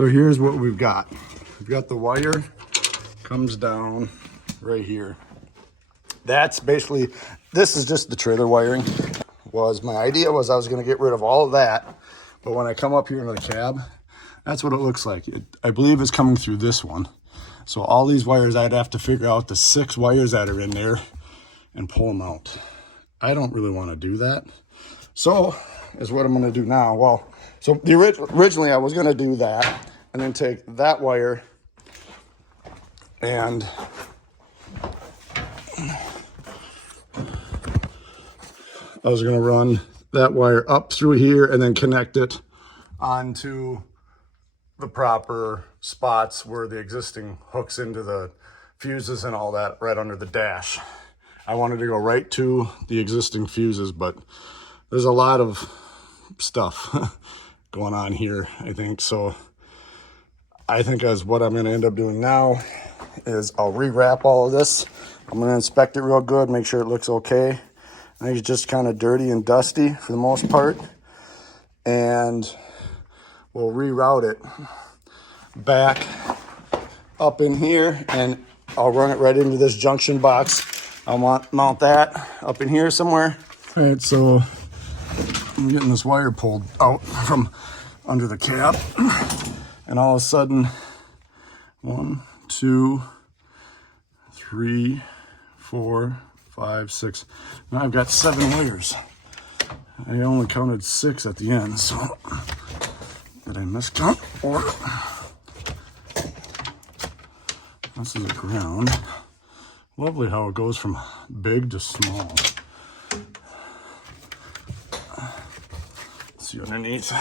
So here's what we've got. We've got the wire comes down right here. That's basically, this is just the trailer wiring. My idea was I was gonna get rid of all of that, but when I come up here into the cab, that's what it looks like. I believe it's coming through this one. So all these wires, I'd have to figure out the 6 wires that are in there and pull them out. I don't really wanna do that. So, is what I'm gonna do now. Well, so originally I was gonna do that and then take that wire and I was gonna run that wire up through here and then connect it onto the proper spots where the existing hooks into the fuses and all that right under the dash. I wanted to go right to the existing fuses, but there's a lot of stuff going on here, I think. So I think as what I'm gonna end up doing now is I'll rewrap all of this. I'm gonna inspect it real good, make sure it looks okay. I think it's just kind of dirty and dusty for the most part. And we'll reroute it back up in here and I'll run it right into this junction box. I'll mount that up in here somewhere. All right, so I'm getting this wire pulled out from under the cab, and all of a sudden, 1, 2, 3, 4, 5, 6. Now I've got 7 wires. I only counted 6 at the end, so did I miscount? Or this is a ground. Lovely how it goes from big to small. Let's see underneath.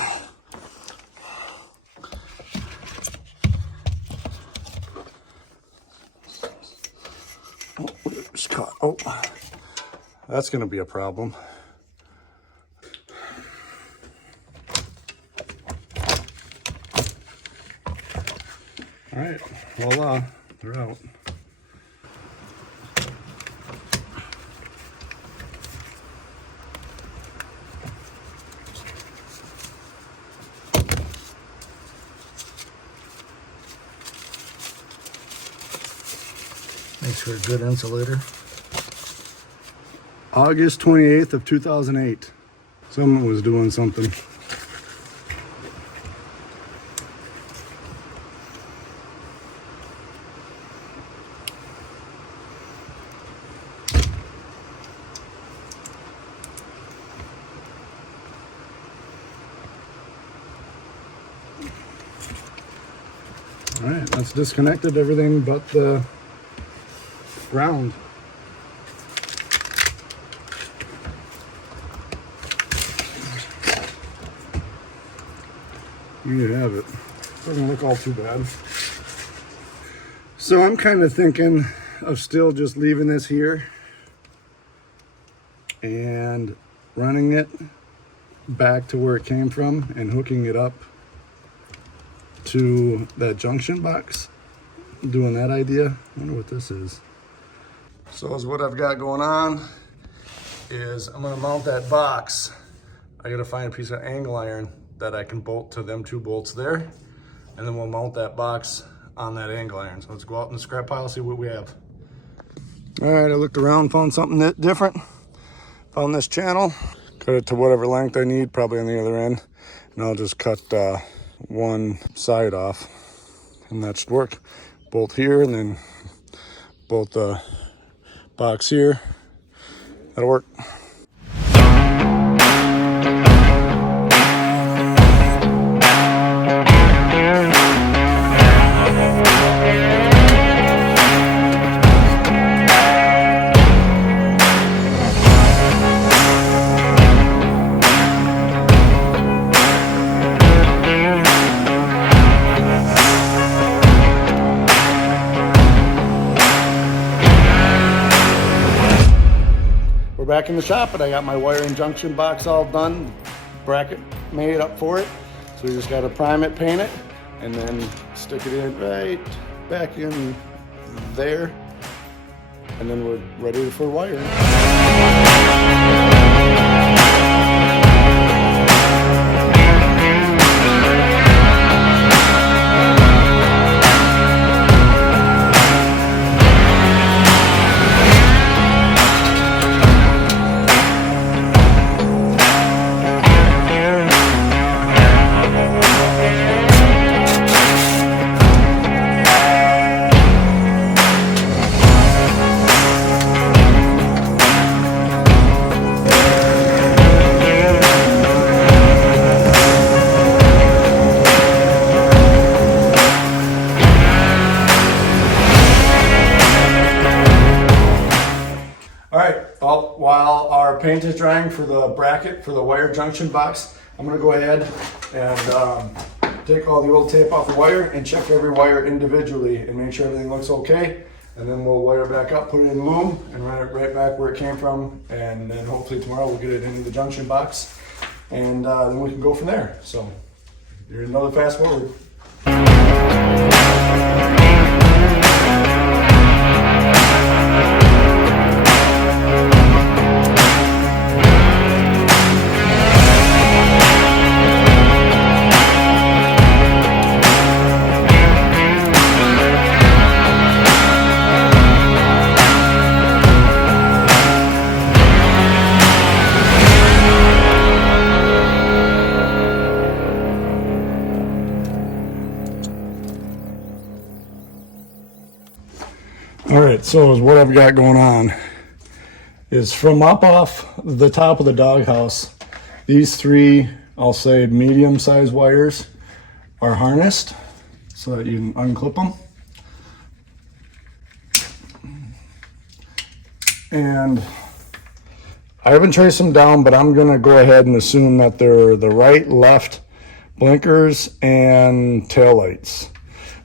Oh, it's caught. Oh, that's going to be a problem. All right, voila, they're out. Makes for a good insulator. August 28th of 2008. Someone was doing something. All right, that's disconnected everything but the ground. There you have it. Doesn't look all too bad. So I'm kind of thinking of still just leaving this here and running it back to where it came from and hooking it up to that junction box. Doing that idea. I wonder what this is. So as what I've got going on is I'm gonna mount that box. I gotta find a piece of angle iron that I can bolt to them 2 bolts there, and then we'll mount that box on that angle iron. So let's go out in the scrap pile, see what we have. All right, I looked around, found something different. Found this channel, cut it to whatever length I need, probably on the other end, and I'll just cut one side off, and that should work. Bolt here, and then bolt the box here. That'll work. Back in the shop, and I got my wiring junction box all done, bracket made up for it. So we just got to prime it, paint it, and then stick it in right back in there, and then we're ready for wiring. paint is drying for the bracket for the wire junction box, I'm going to go ahead and take all the old tape off the wire and check every wire individually and make sure everything looks okay. And then we'll wire it back up, put it in loom, and run it right back where it came from. And then hopefully tomorrow we'll get it into the junction box, and then we can go from there. So here's another fast forward. All right, so what I've got going on is from up off the top of the doghouse, these three, I'll say medium-sized wires are harnessed so that you can unclip them. And I haven't traced them down, but I'm gonna go ahead and assume that they're the right, left blinkers and tail lights.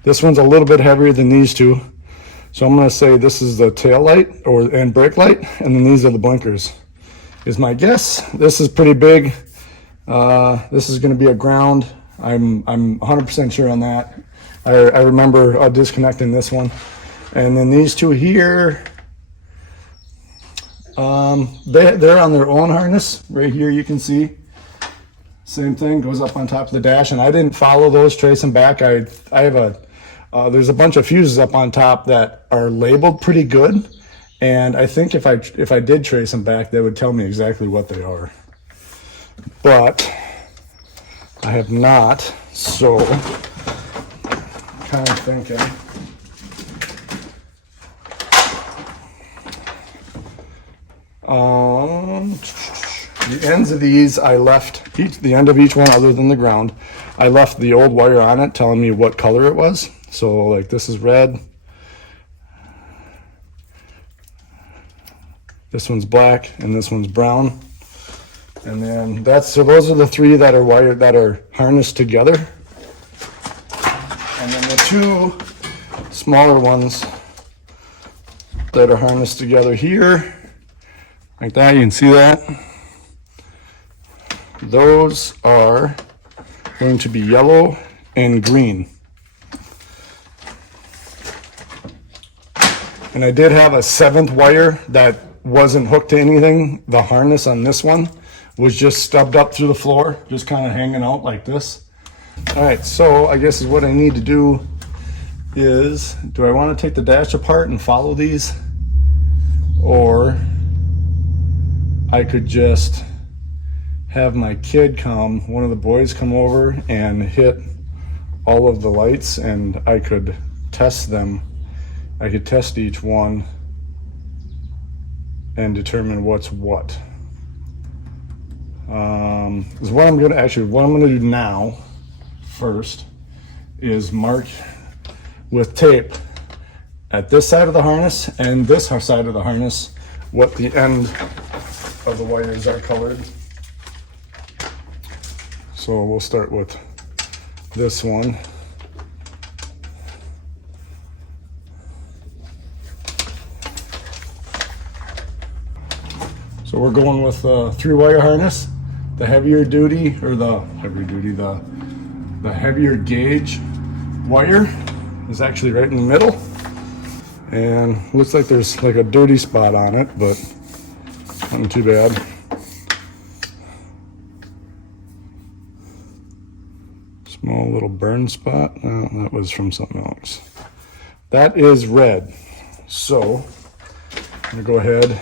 This one's a little bit heavier than these two. So I'm going to say this is the tail light and brake light, and then these are the blinkers, is my guess. This is pretty big. This is going to be a ground. I'm 100% sure on that. I remember disconnecting this one. And then these two here, they're on their own harness. Right here you can see. Same thing, goes up on top of the dash, and I didn't follow those, trace them back. I have there's a bunch of fuses up on top that are labeled pretty good, and I think if I did trace them back, they would tell me exactly what they are. But I have not, so kind of thinking. The ends of these I left, the end of each one other than the ground, I left the old wire on it telling me what color it was. So like this is red, this one's black, and this one's brown. And then so those are the three that are wired, that are harnessed together. And then the two smaller ones that are harnessed together here, like that, you can see that. Those are going to be yellow and green. And I did have a 7th wire that wasn't hooked to anything. The harness on this one was just stubbed up through the floor, just kind of hanging out like this. All right, so I guess what I need to do is, do I want to take the dash apart and follow these? Or I could just have my kid one of the boys come over and hit all of the lights, and I could test them. I could test each one and determine what's what. Is what I'm gonna do now first is mark with tape at this side of the harness and this side of the harness what the end of the wires are colored. So we'll start with this one. So we're going with the 3-wire harness. The heavier duty, or the heavier gauge wire is actually right in the middle. And looks like there's like a dirty spot on it, but nothing too bad. Small little burn spot. No, that was from something else. That is red. So I'm gonna go ahead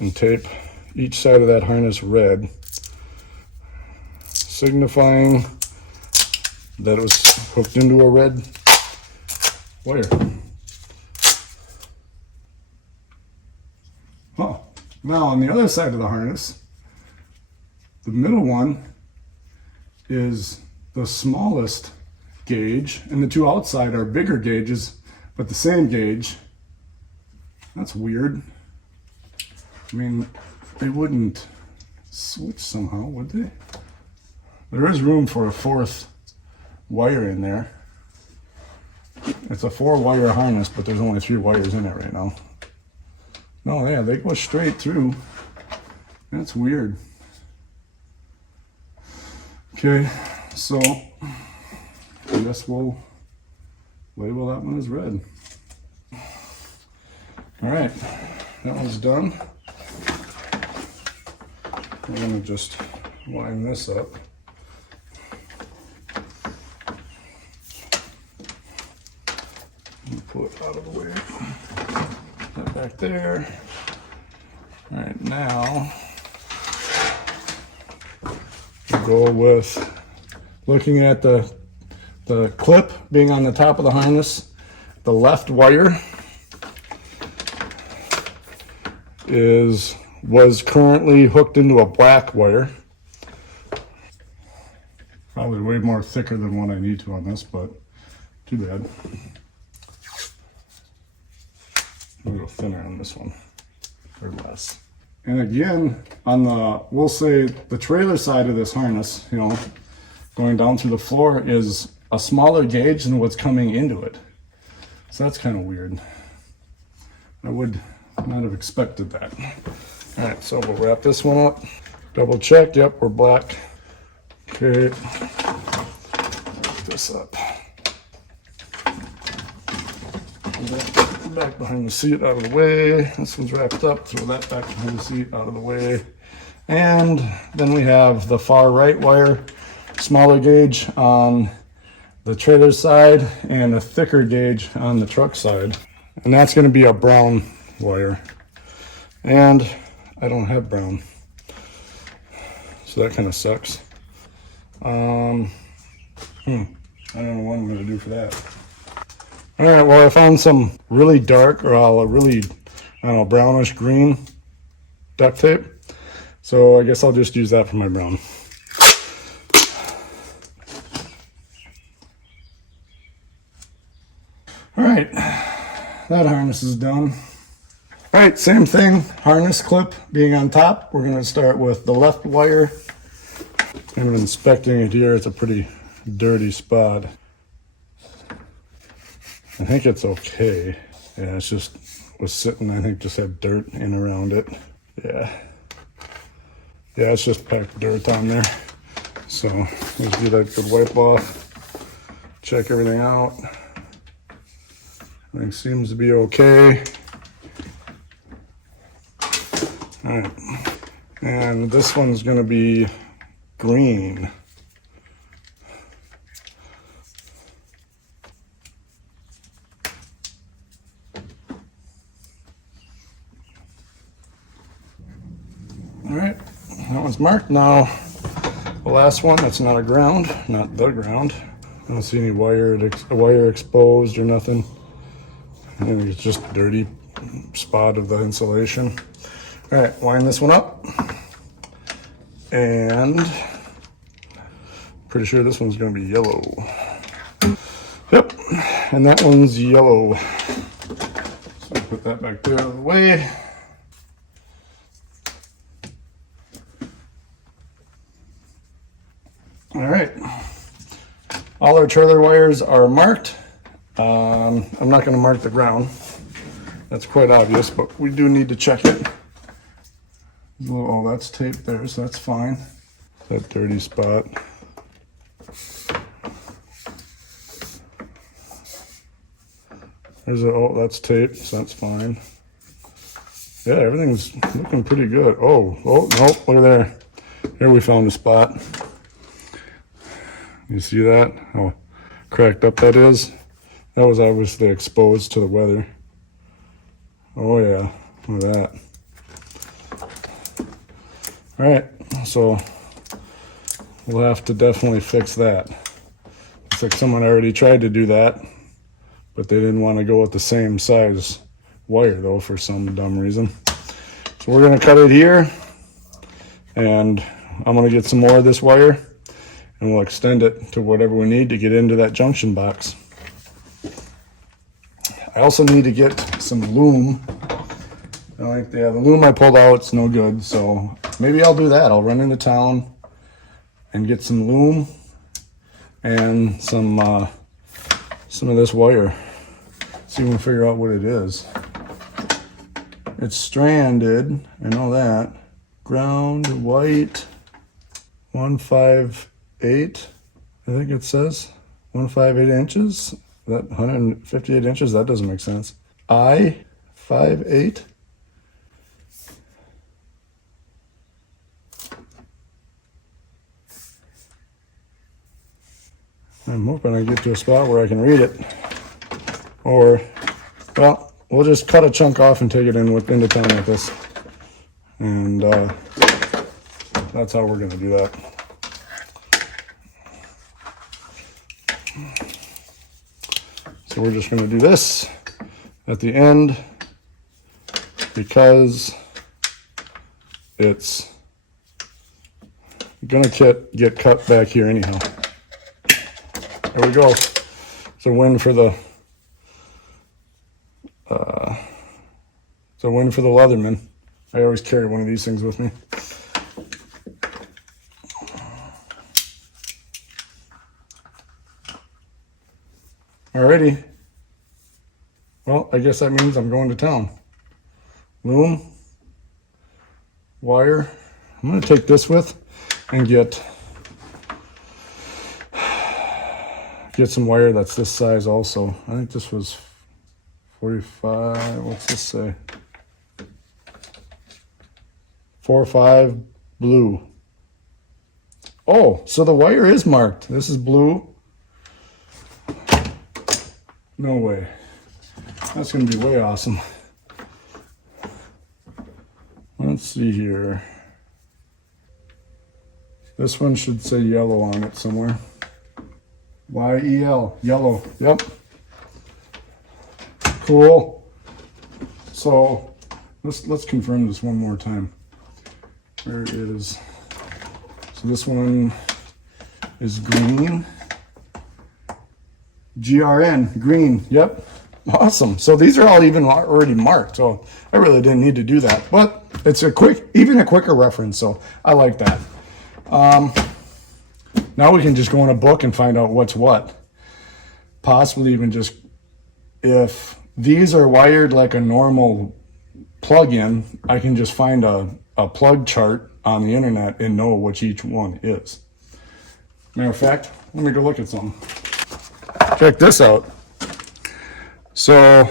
and tape each side of that harness red, signifying that it was hooked into a red wire. Oh, now on the other side of the harness, the middle one is the smallest gauge, and the two outside are bigger gauges, but the same gauge. That's weird. I mean, they wouldn't switch somehow, would they? There is room for a fourth wire in there. It's a 4-wire harness, but there's only 3 wires in it right now. No, yeah, they go straight through. That's weird. Okay, so I guess we'll label that one as red. All right, that one's done. We're gonna just line this up. Pull it out of the way. Put that back there. All right, now we'll go with looking at the clip being on the top of the harness. The left wire was currently hooked into a black wire. Probably way more thicker than what I need to on this, but too bad. A little thinner on this one, or less. And again, on the, we'll say the trailer side of this harness, you know, going down through the floor is a smaller gauge than what's coming into it. So that's kind of weird. I would not have expected that. All right, so we'll wrap this one up. Double check, yep, we're black. Okay, wrap this up. Back behind the seat, out of the way. This one's wrapped up, throw that back behind the seat, out of the way. And then we have the far right wire, smaller gauge on the trailer side and a thicker gauge on the truck side. And that's going to be a brown wire. And I don't have brown, so that kind of sucks. I don't know what I'm going to do for that. All right, well, I found some really dark, or a really, I don't know, brownish green duct tape. So I guess I'll just use that for my brown. All right, that harness is done. All right, same thing, harness clip being on top. We're gonna start with the left wire. I'm inspecting it here, it's a pretty dirty spot. I think it's okay. Yeah, it's just was sitting, I think just had dirt in around it. Yeah, it's just packed dirt on there. So let's do that good wipe off. Check everything out. Everything seems to be okay. All right, and this one's gonna be green. All right, that one's marked. Now, the last one, that's not a ground, not the ground. I don't see any wire exposed or nothing. I think it's just a dirty spot of the insulation. All right, line this one up. And pretty sure this one's gonna be yellow. Yep, and that one's yellow. So put that back there out of the way. All right, all our trailer wires are marked. I'm not going to mark the ground. That's quite obvious, but we do need to check it. Oh, that's taped there, so that's fine. That dirty spot. Oh, that's taped, so that's fine. Yeah, everything's looking pretty good. Oh, nope, look at there. Here we found a spot. You see that? How cracked up that is? That was obviously exposed to the weather. Oh yeah, look at that. All right, so we'll have to definitely fix that. Looks like someone already tried to do that, but they didn't want to go with the same size wire though for some dumb reason. So we're gonna cut it here, and I'm gonna get some more of this wire, and we'll extend it to whatever we need to get into that junction box. I also need to get some loom. Yeah, the loom I pulled out, it's no good, so maybe I'll do that. I'll run into town and get some loom and some of this wire. See if we can figure out what it is. It's stranded, I know that. Ground white 158, I think it says 158 inches. That 158 inches, that doesn't make sense. I58. I'm hoping I get to a spot where I can read it. Or, well, we'll just cut a chunk off and take it into town with this. And that's how we're going to do that. So we're just going to do this at the end because it's going to get cut back here anyhow. There we go. It's a win for the Leatherman. I always carry one of these things with me. Alrighty. Well, I guess that means I'm going to town. Loom, wire. I'm going to take this with and get some wire that's this size also. I think this was 45, what's this say? 4.5 blue. Oh, so the wire is marked. This is blue. No way. That's going to be way awesome. Let's see here. This one should say yellow on it somewhere. Y-E-L, yellow, yep. Cool. So let's confirm this one more time. There it is. So this one is green. GRN, green, yep. Awesome. So these are all even already marked. So I really didn't need to do that, but it's even a quicker reference. So I like that. Now we can just go in a book and find out what's what. Possibly even just, if these are wired like a normal plug-in, I can just find a plug chart on the internet and know which each one is. Matter of fact, let me go look at something. Check this out. So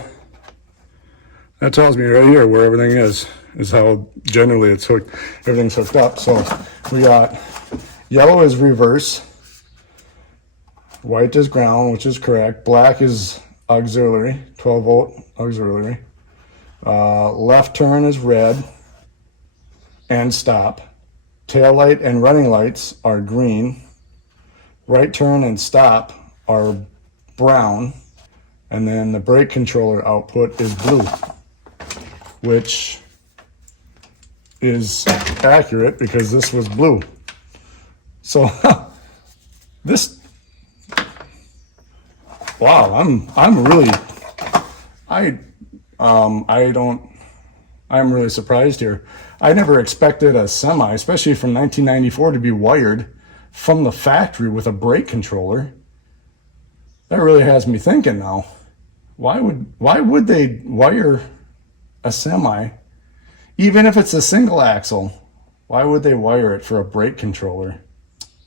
that tells me right here where everything is how generally it's hooked, everything's hooked up. So we got yellow is reverse, white is ground, which is correct, black is auxiliary, 12 volt auxiliary, left turn is red and stop, tail light and running lights are green, right turn and stop are brown, and then the brake controller output is blue, which is accurate because this was blue. So this, wow, I'm really surprised here. I never expected a semi, especially from 1994, to be wired from the factory with a brake controller. That really has me thinking now. Why would they wire a semi, even if it's a single axle? Why would they wire it for a brake controller?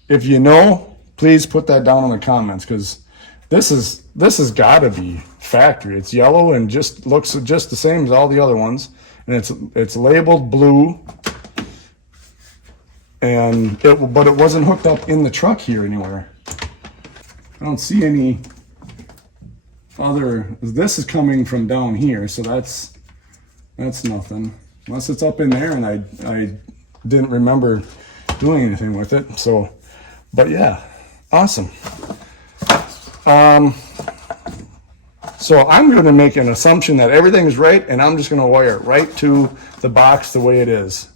If you know, please put that down in the comments, because this has got to be factory. It's yellow and just looks just the same as all the other ones, and it's labeled blue. And but it wasn't hooked up in the truck here anywhere. I don't see any other. This is coming from down here, so that's nothing, unless it's up in there and I didn't remember doing anything with it. So, but yeah, awesome. So I'm going to make an assumption that everything is right, and I'm just going to wire it right to the box the way it is,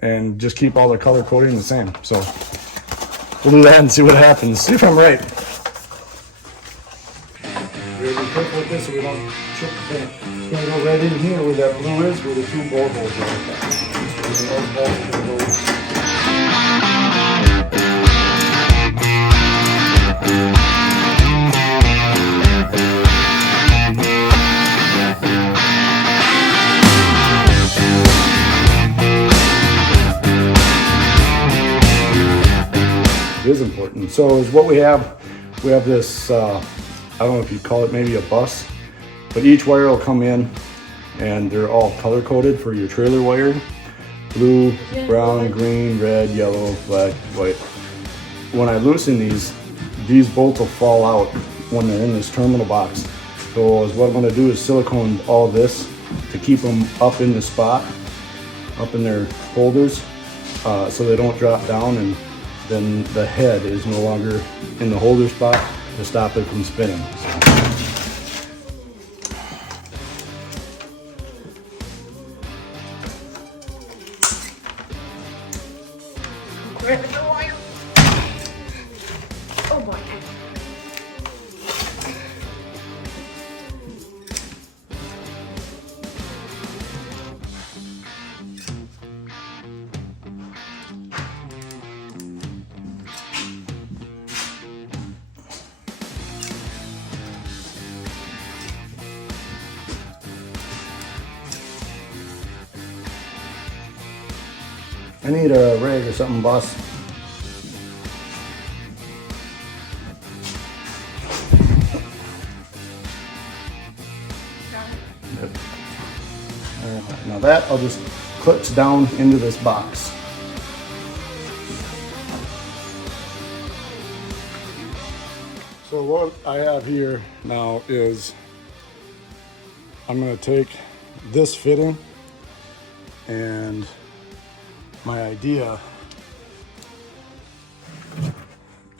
and just keep all the color coding the same. So we'll do that and see what happens. See if I'm right. We're going to be careful with this so we don't chip the paint. gonna go right in here where that blue is, where the 2 bolt holes are. And those bolts are gonna go. It is important. So is what we have this, I don't know if you'd call it maybe a bus, but each wire will come in and they're all color coded for your trailer wiring. Blue, brown, green, red, yellow, black, white. When I loosen these bolts will fall out when they're in this terminal box. So what I'm gonna do is silicone all this to keep them up in the spot, up in their holders, so they don't drop down, and then the head is no longer in the holder spot to stop it from spinning. Grab the wire. Oh my God. I need a rag or something, boss. Yep. Now that I'll just clips down into this box. So what I have here now is I'm going to take this fitting, and my idea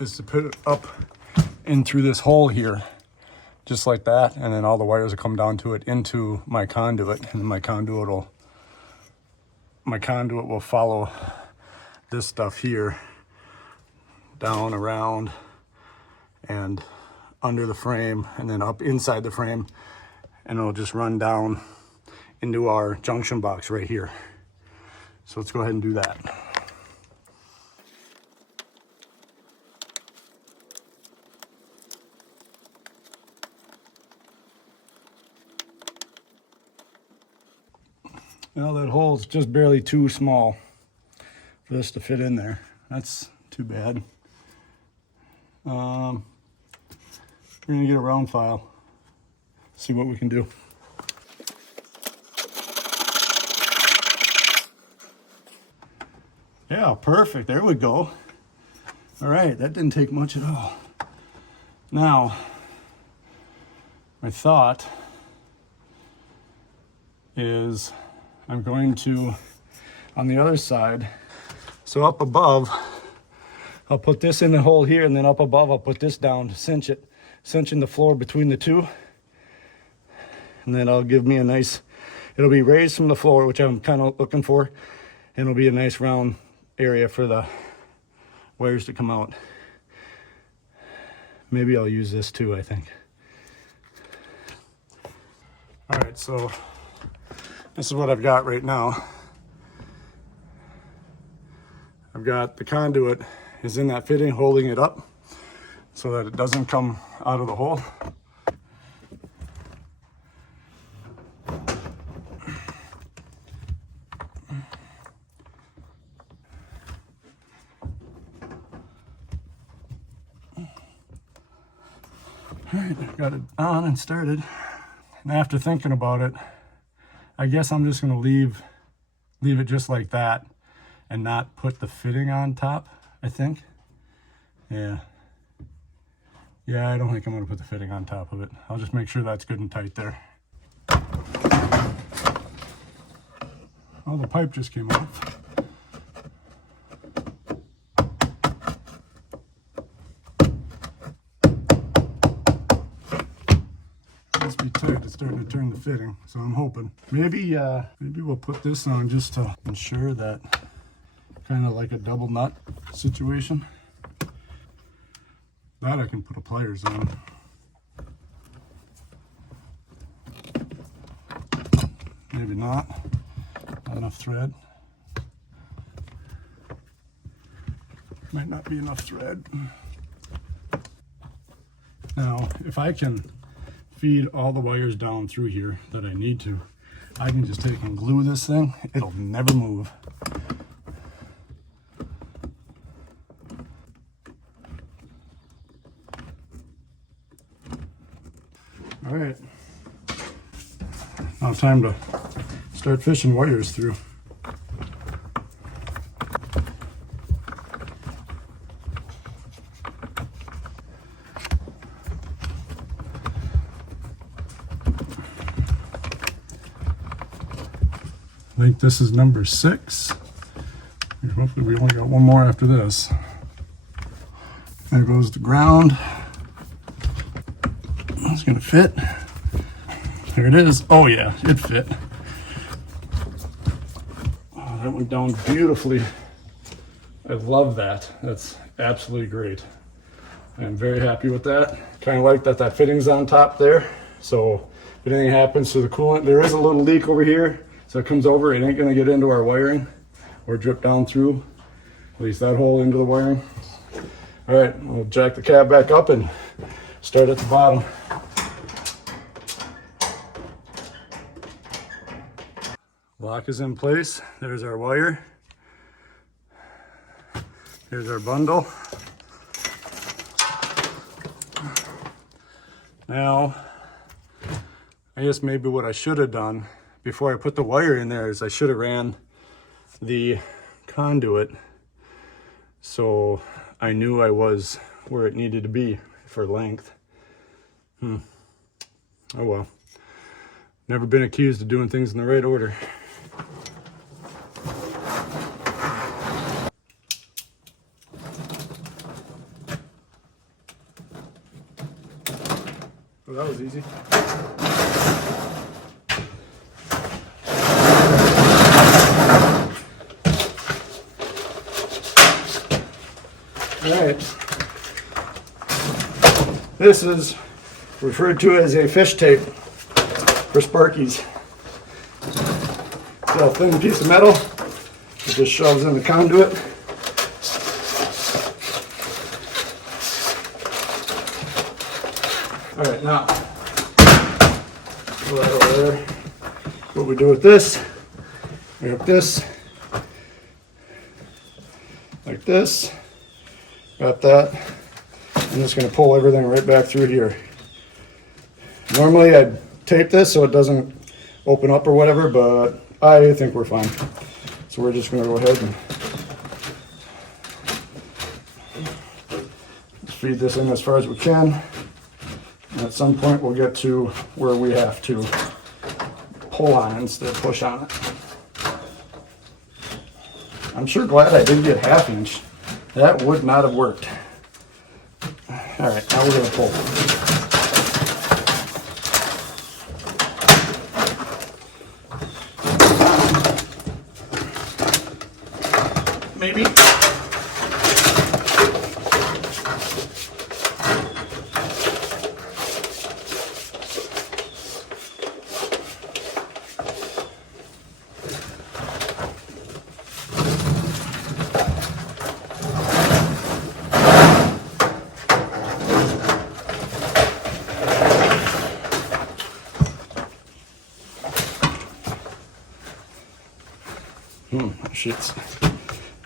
is to put it up in through this hole here, just like that, and then all the wires will come down to it into my conduit, and my conduit will follow this stuff here down, around, and under the frame, and then up inside the frame, and it'll just run down into our junction box right here. So let's go ahead and do that. Well, that hole's just barely too small for this to fit in there. That's too bad. We're gonna get a round file, see what we can do. Yeah, perfect. There we go. All right, that didn't take much at all. Now, my thought is I'm going to, on the other side, so up above, I'll put this in the hole here, and then up above I'll put this down to cinch it, cinching the floor between the two. And then it'll give me a nice, it'll be raised from the floor, which I'm kind of looking for, and it'll be a nice round area for the wires to come out. Maybe I'll use this too, I think. All right, so this is what I've got right now. I've got the conduit is in that fitting, holding it up so that it doesn't come out of the hole. All right, I've got it on and started. And after thinking about it, I guess I'm just gonna leave it just like that and not put the fitting on top, I think. Yeah, I don't think I'm gonna put the fitting on top of it. I'll just make sure that's good and tight there. Oh, the pipe just came off. Must be tight. It's starting to turn the fitting, so I'm hoping. Maybe we'll put this on just to ensure that, kind of like a double nut situation. That I can put a pliers on. maybe not. Not enough thread. Might not be enough thread. Now, if I can feed all the wires down through here that I need to, I can just take and glue this thing. It'll never move. All right. Now it's time to start fishing wires through. I think this is number 6. Hopefully we only got one more after this. There goes the ground. It's gonna fit. There it is. Oh yeah, it fit. Oh, that went down beautifully. I love that. That's absolutely great. I'm very happy with that. Kind of like that fitting's on top there. So if anything happens to the coolant, there is a little leak over here. So it comes over, it ain't gonna get into our wiring or drip down through, at least that hole into the wiring. All right, we'll jack the cab back up and start at the bottom. Lock is in place. There's our wire. Here's our bundle. Now, I guess maybe what I should have done before I put the wire in there is I should have ran the conduit so I knew I was where it needed to be for length. Oh well. Never been accused of doing things in the right order. Well, that was easy. All right. This is referred to as a fish tape for Sparkies. It's a thin piece of metal. It just shoves in the conduit. All right, now, put that over there. What we do with this, we have this, like this, got that. I'm just gonna pull everything right back through here. Normally I'd tape this so it doesn't open up or whatever, but I think we're fine. So we're just gonna go ahead and feed this in as far as we can. And at some point we'll get to where we have to pull on it instead of push on it. I'm sure glad I didn't get 1/2 inch. That would not have worked. All right, now we're gonna pull. Maybe. Shit's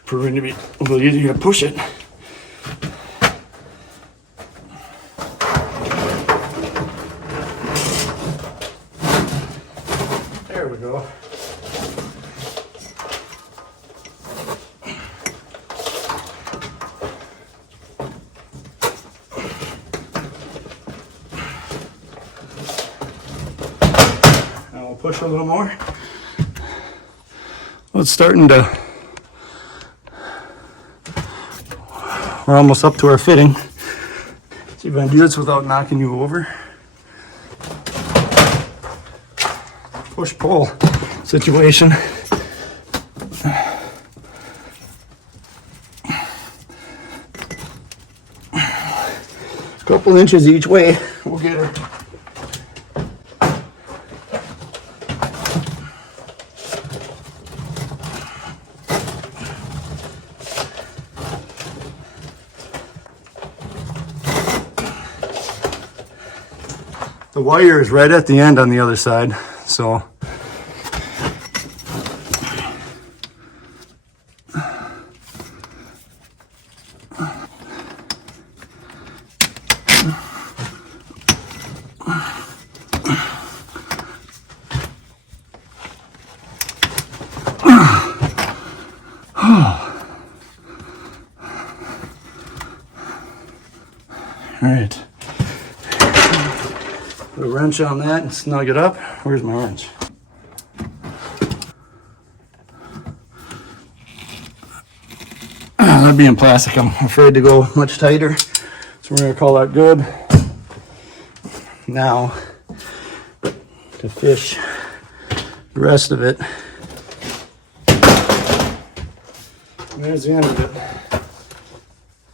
proving to be a little easier to push it. There we go. Now we'll push a little more. Well, it's starting to, we're almost up to our fitting. See if I can do this without knocking you over. Push-pull situation. A couple inches each way, we'll get her. The wire is right at the end on the other side, so all right. Put a wrench on that and snug it up. Where's my wrench? That being plastic, I'm afraid to go much tighter. So we're gonna call that good. Now, to fish the rest of it. And there's the end of it.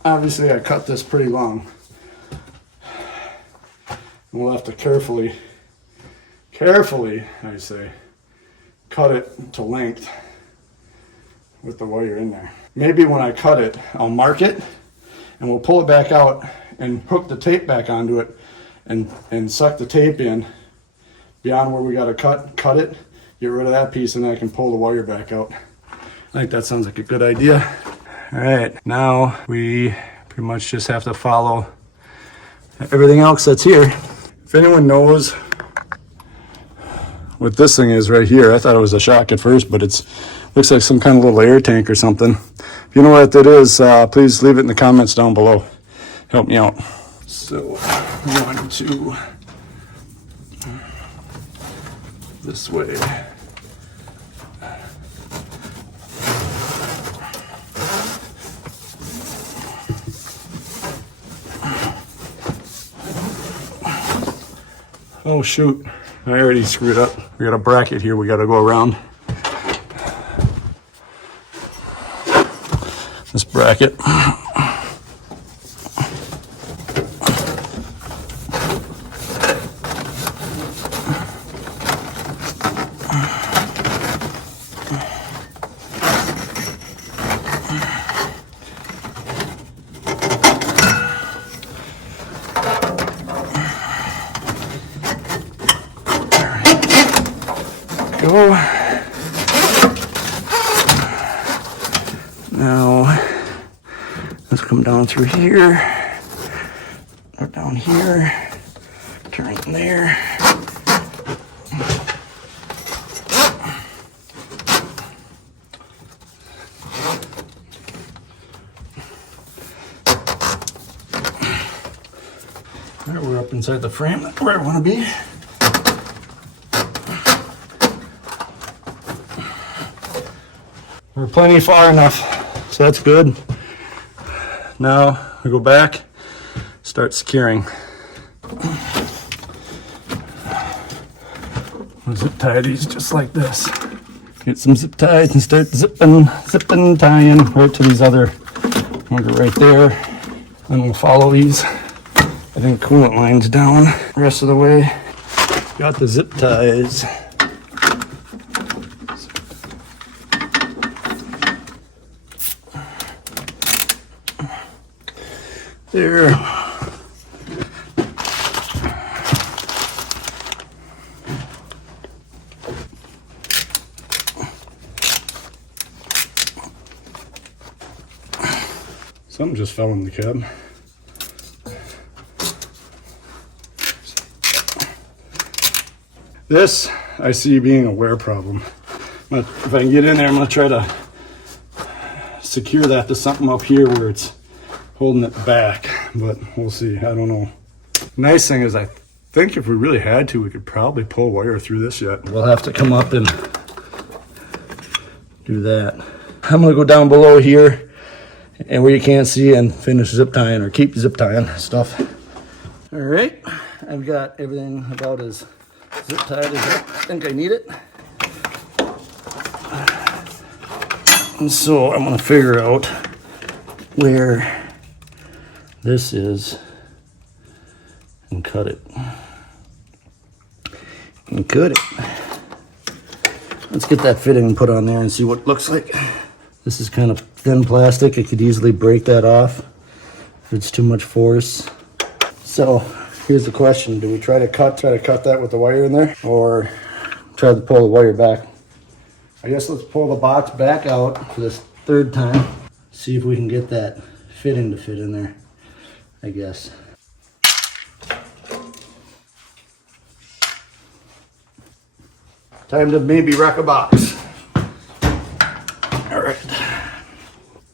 Obviously, I cut this pretty long. We'll have to carefully, I say, cut it to length with the wire in there. Maybe when I cut it, I'll mark it and we'll pull it back out and hook the tape back onto it and suck the tape in beyond where we got to cut it, get rid of that piece, and then I can pull the wire back out. I think that sounds like a good idea. All right, now we pretty much just have to follow everything else that's here. If anyone knows what this thing is right here, I thought it was a shock at first, but it's looks like some kind of little air tank or something. If you know what that is, please leave it in the comments down below. Help me out. So, 1, 2, this way. Oh shoot, I already screwed up. We got a bracket here we gotta go around. This bracket. Go. Now let's come down through here, or down here, turn it in there. All right, we're up inside the frame where I want to be. We're plenty far enough, so that's good. Now we go back, start securing. We'll zip tie these just like this. Get some zip ties and start zipping, tying right to these other. We'll go right there, and we'll follow these. I think coolant lines down the rest of the way. Got the zip ties. There. Something just fell in the cab. This I see being a wear problem. If I can get in there, I'm gonna try to secure that to something up here where it's holding it back, but we'll see. I don't know. Nice thing is I think if we really had to, we could probably pull wire through this yet. We'll have to come up and do that. I'm gonna go down below here and where you can't see and finish zip tying or keep zip tying stuff. All right, I've got everything about as zip tied as I think I need it. And so I'm gonna figure out where this is and cut it. And cut it. Let's get that fitting put on there and see what it looks like. This is kind of thin plastic. I could easily break that off if it's too much force. So Here's the question: do we try to cut that with the wire in there, or try to pull the wire back? I guess let's pull the box back out for this third time. See if we can get that fitting to fit in there, I guess. Time to maybe wreck a box. All right.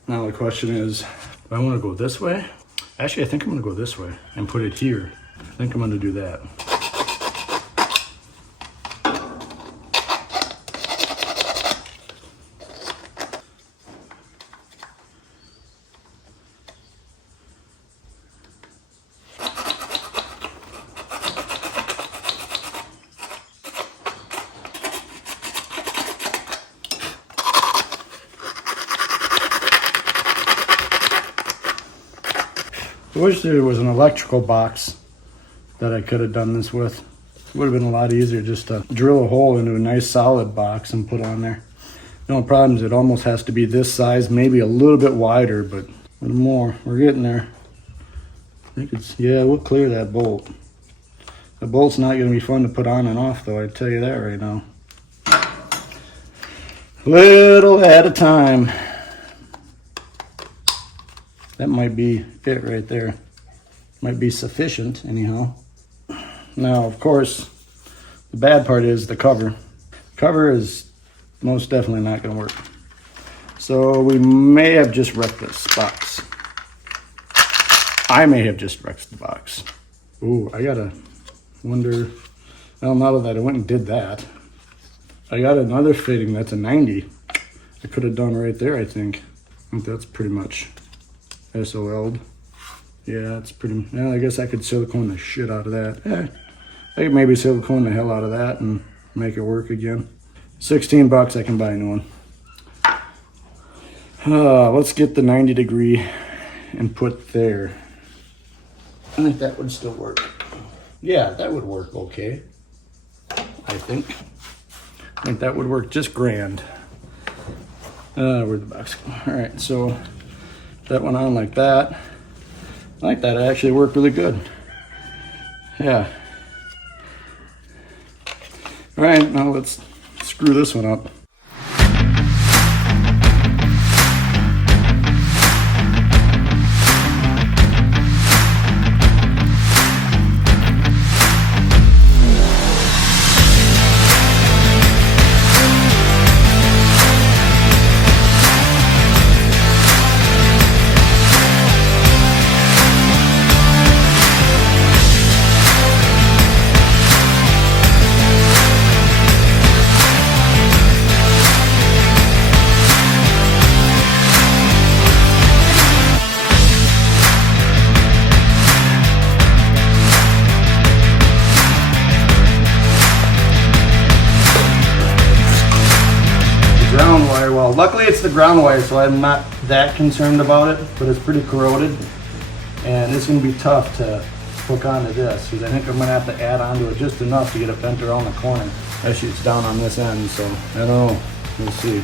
Now the question is, do I want to go this way? Actually, I think I'm going to go this way and put it here. I think I'm going to do that. I wish there was an electrical box that I could have done this with. It would have been a lot easier just to drill a hole into a nice solid box and put on there. The only problem is it almost has to be this size, maybe a little bit wider, but a little more. We're getting there. I think it's, yeah, we'll clear that bolt. The bolt's not going to be fun to put on and off though, I tell you that right now. Little at a time. That might be it right there. Might be sufficient anyhow. Now, of course, the bad part is the cover. Cover is most definitely not going to work. So we may have just wrecked this box. I may have just wrecked the box. Ooh, I gotta wonder. Well, now that I went and did that, I got another fitting that's a 90. I could have done right there, I think. That's pretty much SOL'd. Yeah, it's pretty, well, I guess I could silicone the shit out of that. I could maybe silicone the hell out of that and make it work again. 16 bucks, I can buy a new one. Let's get the 90 degree and put there. I think that would still work. Yeah, that would work okay. I think that would work just grand. Where'd the box go? All right, so that went on like that. I think that actually worked really good. Yeah. All right, now let's screw this one up. Well, luckily it's the ground wire, so I'm not that concerned about it, but it's pretty corroded, and it's going to be tough to hook onto this, because I think I'm going to have to add onto it just enough to get it bent around the corner. Actually, it's down on this end, so I don't know. We'll see.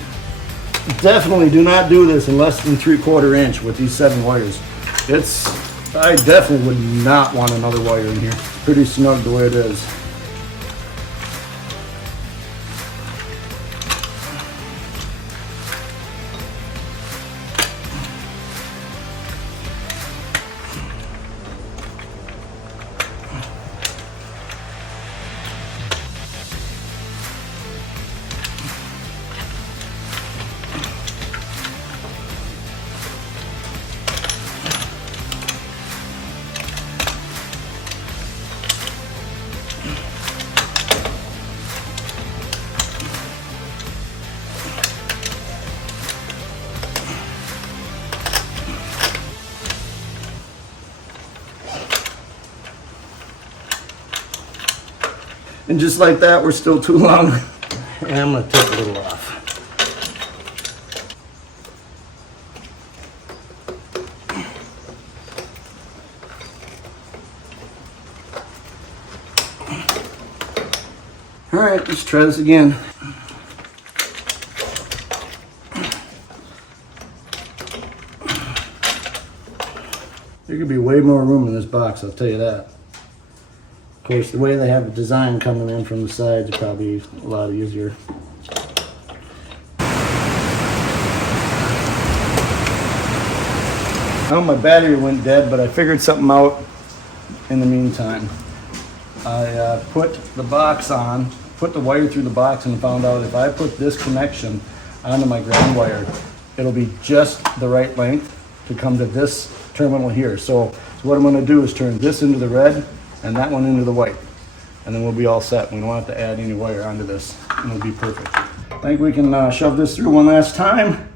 Definitely do not do this in less than 3/4 inch with these 7 wires. I definitely would not want another wire in here. Pretty snug the way it is. And just like that, we're still too long. And I'm going to take a little off. All right, let's try this again. There could be way more room in this box, I'll tell you that. Of course, the way they have the design coming in from the sides is probably a lot easier. Well, my battery went dead, but I figured something out in the meantime. I put the box on, put the wire through the box, and found out if I put this connection onto my ground wire, it'll be just the right length to come to this terminal here. So what I'm going to do is turn this into the red and that one into the white, and then we'll be all set. We don't have to add any wire onto this, and it'll be perfect. I think we can shove this through one last time.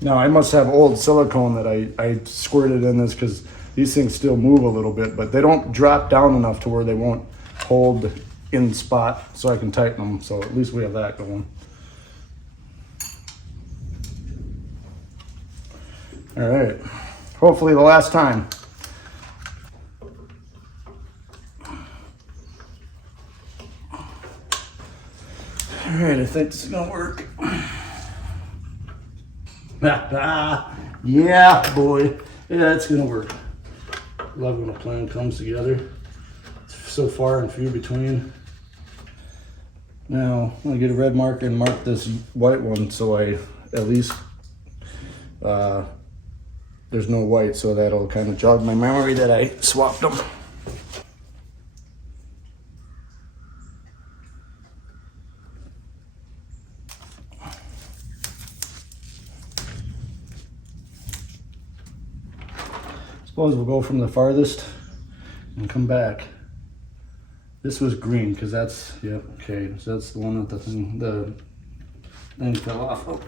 Now, I must have old silicone that I squirted in this, because these things still move a little bit, but they don't drop down enough to where they won't hold in spot, so I can tighten them. So at least we have that going. All right, hopefully the last time. All right, I think this is gonna work. Yeah, boy. Yeah, it's gonna work. Love when a plan comes together. It's so far and few between. Now, I'm gonna get a red marker and mark this white one, so I at least there's no white, so that'll kind of jog my memory that I swapped them. Suppose we'll go from the farthest and come back. This was green, because that's, yep, okay, so that's the one that the thing fell off. Oh.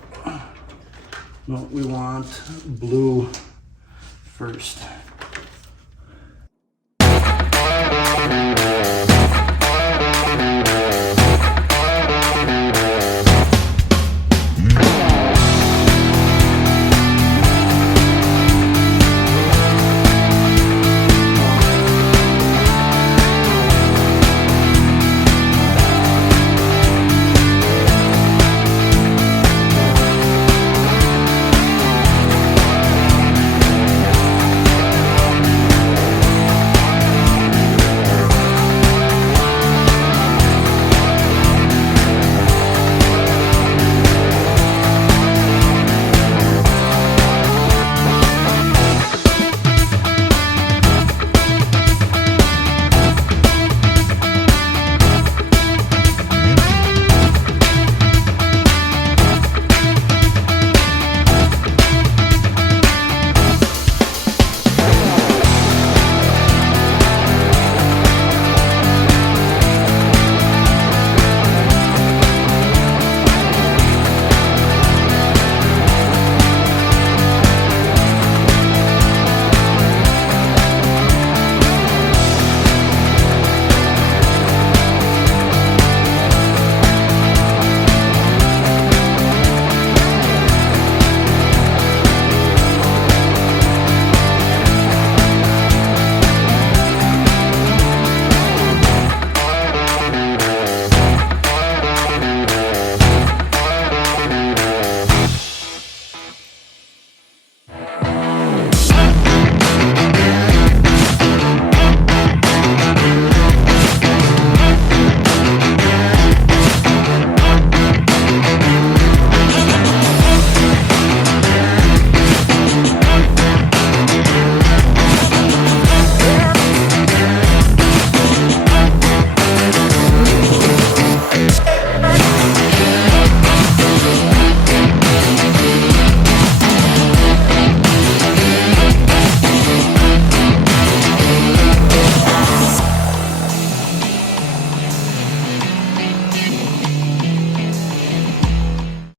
No, we want blue first.